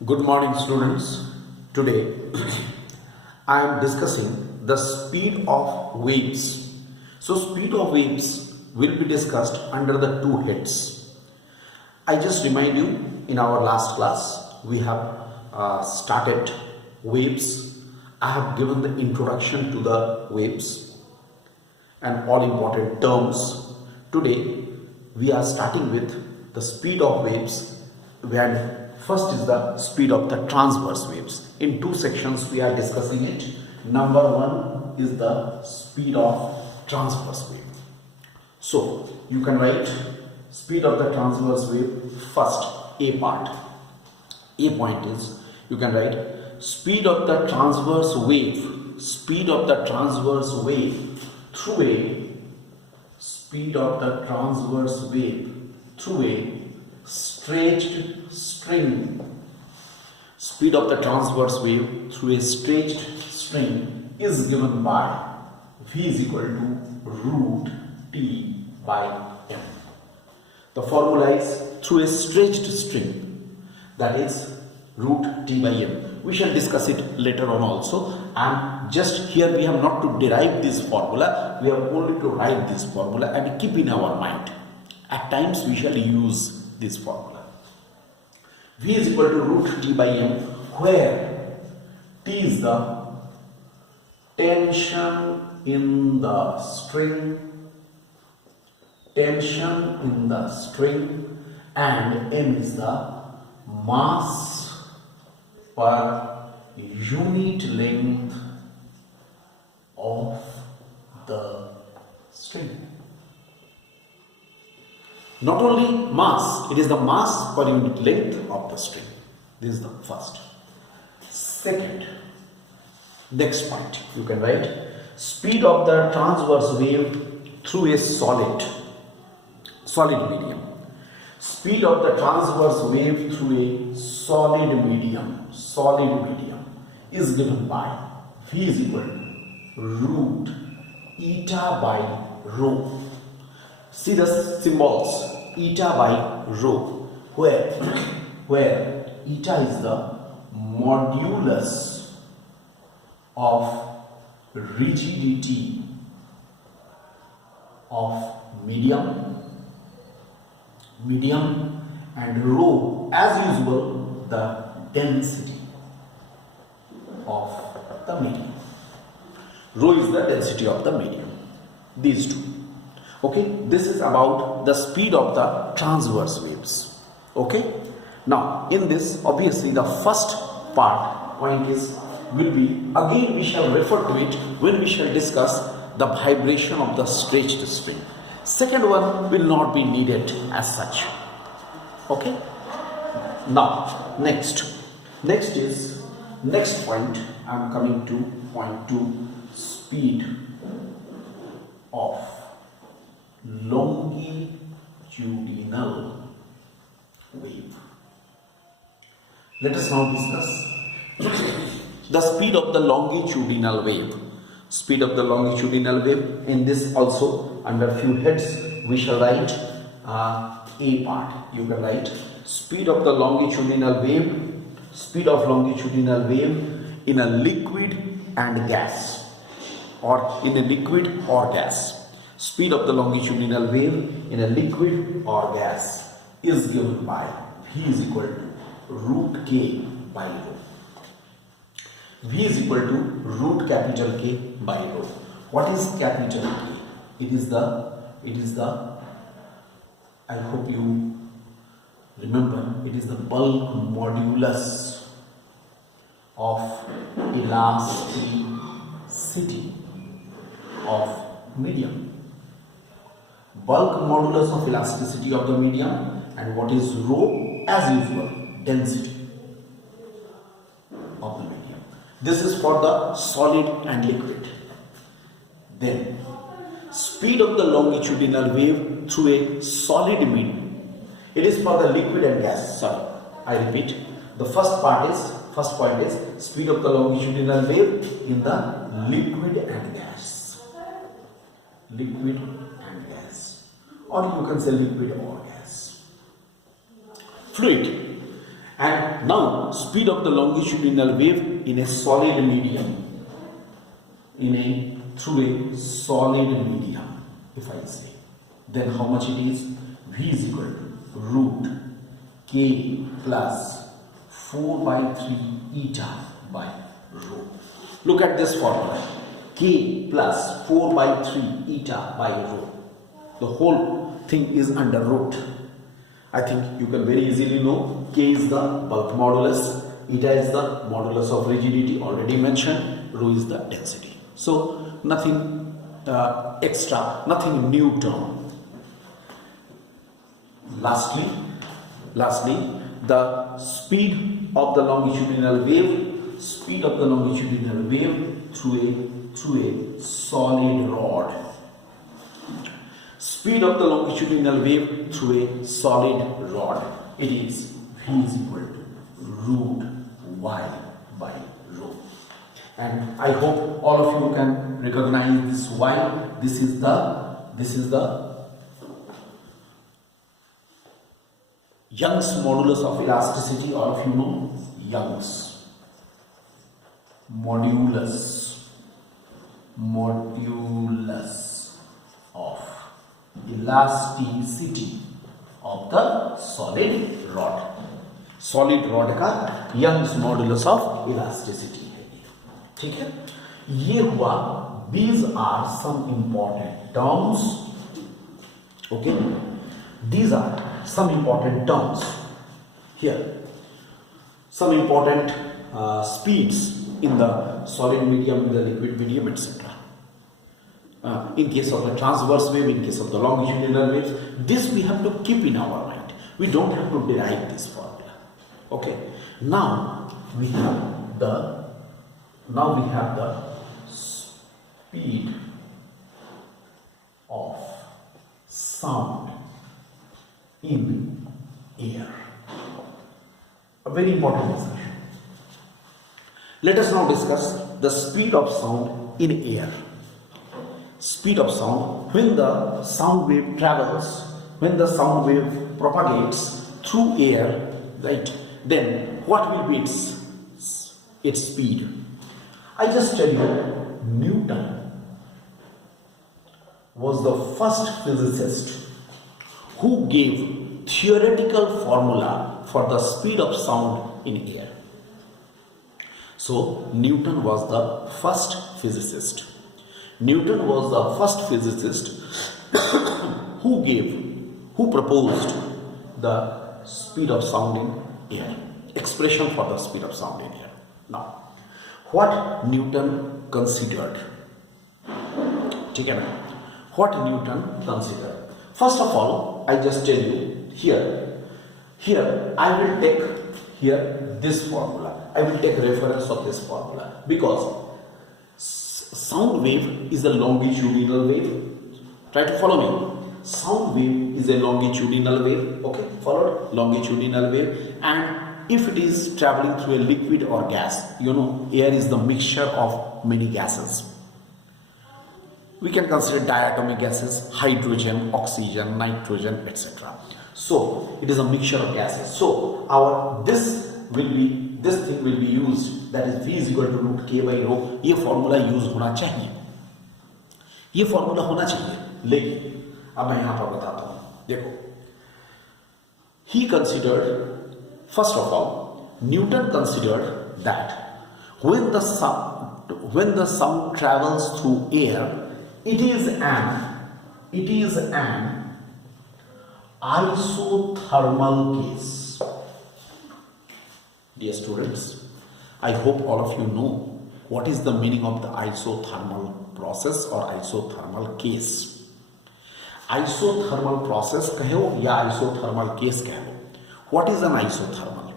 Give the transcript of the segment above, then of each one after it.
Good morning, students. Today I am discussing the speed of waves. So, speed of waves will be discussed under the two heads. I just remind you, in our last class we have started waves. I have given the introduction to the waves and all important terms. Today we are starting with the speed of waves, when first is the speed of the transverse waves. In two sections we are discussing it. Number one is the speed of transverse wave. So you can write speed of the transverse wave first, A part. A point is, you can write speed of the transverse wave, speed of the transverse wave through a speed of the transverse wave through a stretched string. Speed of the transverse wave through a stretched string is given by V is equal to root T by M. The formula is through a stretched string, that is root T by M. We shall discuss it later on also, and just here we have not to derive this formula, we have only to write this formula and keep in our mind. At times we shall use this formula. V is equal to root T by M, where T is the tension in the string, and M is the mass per unit length of the string. Not only mass, it is the mass per unit length of the string. This is the first. Second, next point, you can write speed of the transverse wave through a solid medium. Speed of the transverse wave through a solid medium is given by V is equal to root eta by rho. See the symbols, eta by rho, where eta is the modulus of rigidity of medium, and rho, as usual, the density of the medium. Rho is the density of the medium. These two. Okay, this is about the speed of the transverse waves. Okay, now in this, obviously the first point will be, again we shall refer to it when we shall discuss the vibration of the stretched string. Second one will not be needed as such. Okay, now next point, I am coming to point 2, speed of longitudinal wave. Let us now discuss the speed of the longitudinal wave. Speed of the longitudinal wave. In this also, under few heads, we shall write A part. You can write speed of the longitudinal wave, speed of longitudinal wave in a liquid and gas, or in a liquid or gas. Speed of the longitudinal wave in a liquid or gas is given by V is equal to root K by rho. V is equal to root capital K by rho. What is capital K? It is the I hope you remember, it is the bulk modulus of elasticity of medium. Bulk modulus of elasticity of the medium, and what is rho? As usual, density of the medium. This is for the solid and liquid. Then, speed of the longitudinal wave through a solid medium. It is for the liquid and gas. Sorry, I repeat. The first point is speed of the longitudinal wave in the liquid and gas. Liquid and gas. Or you can say liquid or gas. Fluid. And now speed of the longitudinal wave in a solid medium, through a solid medium, if I say, then how much it is? V is equal to root K plus 4 by 3 eta by rho. Look at this formula. K plus 4 by 3 eta by rho. The whole thing is under root. I think you can very easily know K is the bulk modulus, eta is the modulus of rigidity already mentioned, rho is the density. So nothing extra, nothing new term. Lastly, the speed of the longitudinal wave, through a solid rod. Speed of the longitudinal wave through a solid rod. It is V is equal to root Y by rho. And I hope all of you can recognize this Y. This is the Young's modulus of elasticity. All of you know Young's modulus of elasticity of the solid rod. Solid rod का Young's modulus of elasticity है. ठीक है? ये हुआ. These are some important terms. Okay? These are some important terms here. Some important speeds in the solid medium, in the liquid medium, etc. In case of the transverse wave, in case of the longitudinal waves, this we have to keep in our mind. We don't have to derive this formula. Okay. Now we have the speed of sound in air. A very important discussion. Let us now discuss the speed of sound in air. Speed of sound when the sound wave travels, when the sound wave propagates through air, right? Then what will be its speed? I just tell you, Newton was the first physicist who gave theoretical formula for the speed of sound in air. So Newton was the first physicist. Newton was the first physicist who proposed the speed of sound in air, expression for the speed of sound in air. Now, what Newton considered? What Newton considered? First of all, I just tell you here I will take this formula. I will take reference of this formula because sound wave is a longitudinal wave. Try to follow me. Sound wave is a longitudinal wave. Okay, follow longitudinal wave. And if it is traveling through a liquid or gas, you know, air is the mixture of many gases. We can consider diatomic gases, hydrogen, oxygen, nitrogen, etc. So it is a mixture of gases. So this thing will be used, that is V is equal to root K by rho. ये formula use होना चाहिए. ये formula होना चाहिए. लेकिन अब मैं यहाँ पर बताता हूँ. देखो. He considered, first of all, Newton considered that when the sound travels through air, it is an isothermal case. Dear students, I hope all of you know what is the meaning of the isothermal process or isothermal case. Isothermal process कहो या isothermal case कहो. What is an isothermal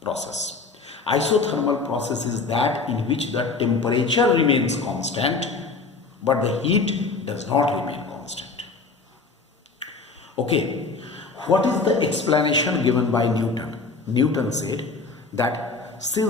process? Isothermal process is that in which the temperature remains constant but the heat does not remain constant. Okay, what is the explanation given by Newton? Newton said that as the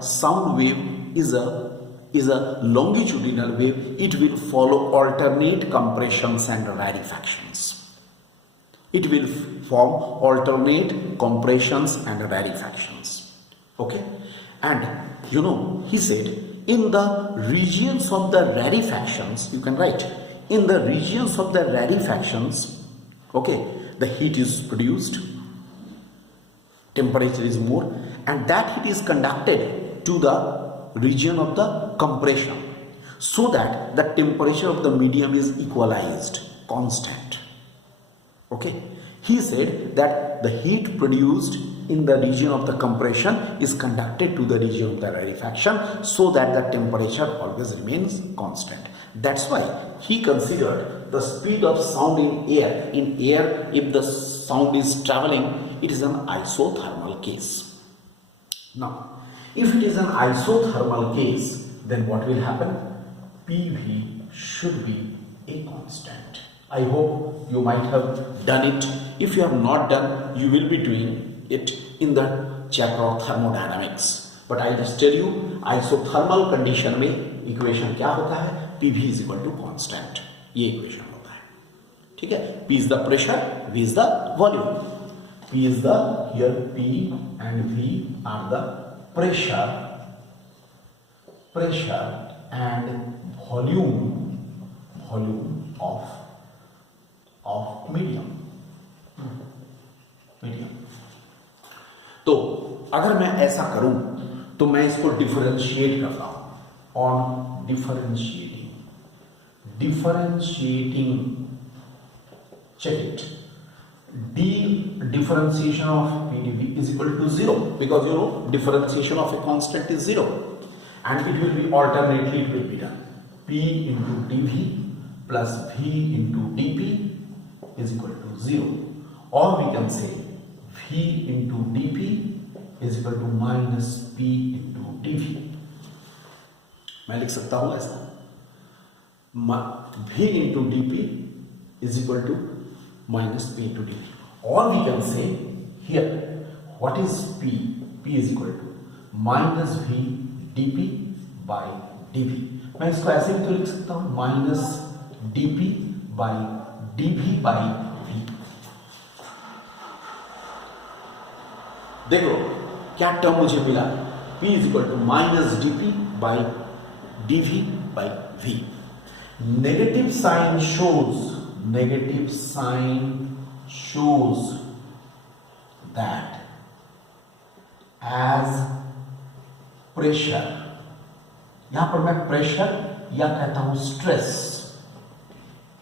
sound wave is a longitudinal wave, it will follow alternate compressions and rarefactions. It will form alternate compressions and rarefactions. Okay, and he said in the regions of the rarefactions, you can write in the regions of the rarefactions, okay, the heat is produced, temperature is more, and that heat is conducted to the region of the compression so that the temperature of the medium is equalized, constant. Okay, he said that the heat produced in the region of the compression is conducted to the region of the rarefaction so that the temperature always remains constant. That's why he considered the speed of sound in air. In air, if the sound is traveling, it is an isothermal case. Now, if it is an isothermal case, then what will happen? PV should be a constant. I hope you might have done it. If you have not done, you will be doing it in the chapter of thermodynamics. But I just tell you, isothermal condition में equation क्या होता है? PV is equal to constant. ये equation होता है. ठीक है? P is the pressure, V is the volume. P is the, here P and V are the pressure and volume of medium. तो अगर मैं ऐसा करूं तो मैं इसको डिफरेंशिएट करता हूं on differentiating check it. Differentiation of PdV is equal to 0 because differentiation of a constant is 0, and it will be alternately, it will be done. P into dV plus V into dP is equal to 0, or we can say V into dP is equal to minus P into dV. मैं लिख सकता हूं ऐसा, V into dP is equal to minus P into dV, or we can say here what is P? P is equal to minus V dP by dV. मैं इसको ऐसे भी तो लिख सकता हूं minus dP by dV by V. देखो क्या टर्म मुझे मिला? P is equal to minus dP by dV by V. Negative sign shows that as pressure, यहां पर मैं प्रेशर या कहता हूं stress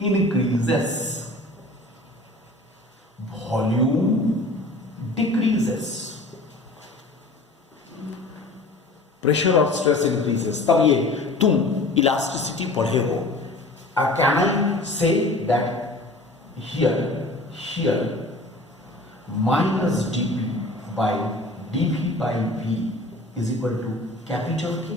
increases, volume decreases. Pressure और स्ट्रेस इंक्रीजेस, तब ये तुम इलास्टिसिटी पढ़े हो. Can I say that here minus dP by dV by V is equal to capital K?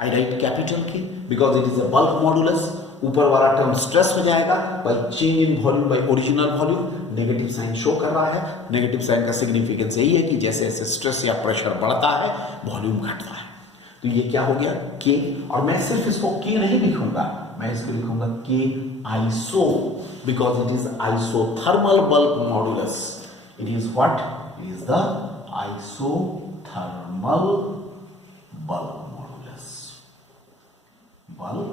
I write capital K because it is a bulk modulus. ऊपर वाला term stress हो जाएगा by change in volume by original volume. Negative sign show कर रहा है. Negative sign का significance यही है कि जैसे जैसे स्ट्रेस या प्रेशर बढ़ता है वॉल्यूम घटता है. तो ये क्या हो गया? K. और मैं सिर्फ इसको K नहीं लिखूंगा, मैं इसको लिखूंगा K iso because it is isothermal bulk modulus. It is what? It is the isothermal bulk modulus. Bulk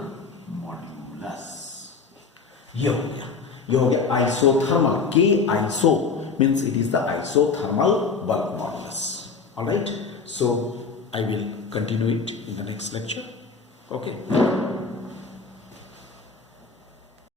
modulus. ये हो गया isothermal. K iso means it is the isothermal bulk modulus. All right. So I will continue it in the next lecture. Okay.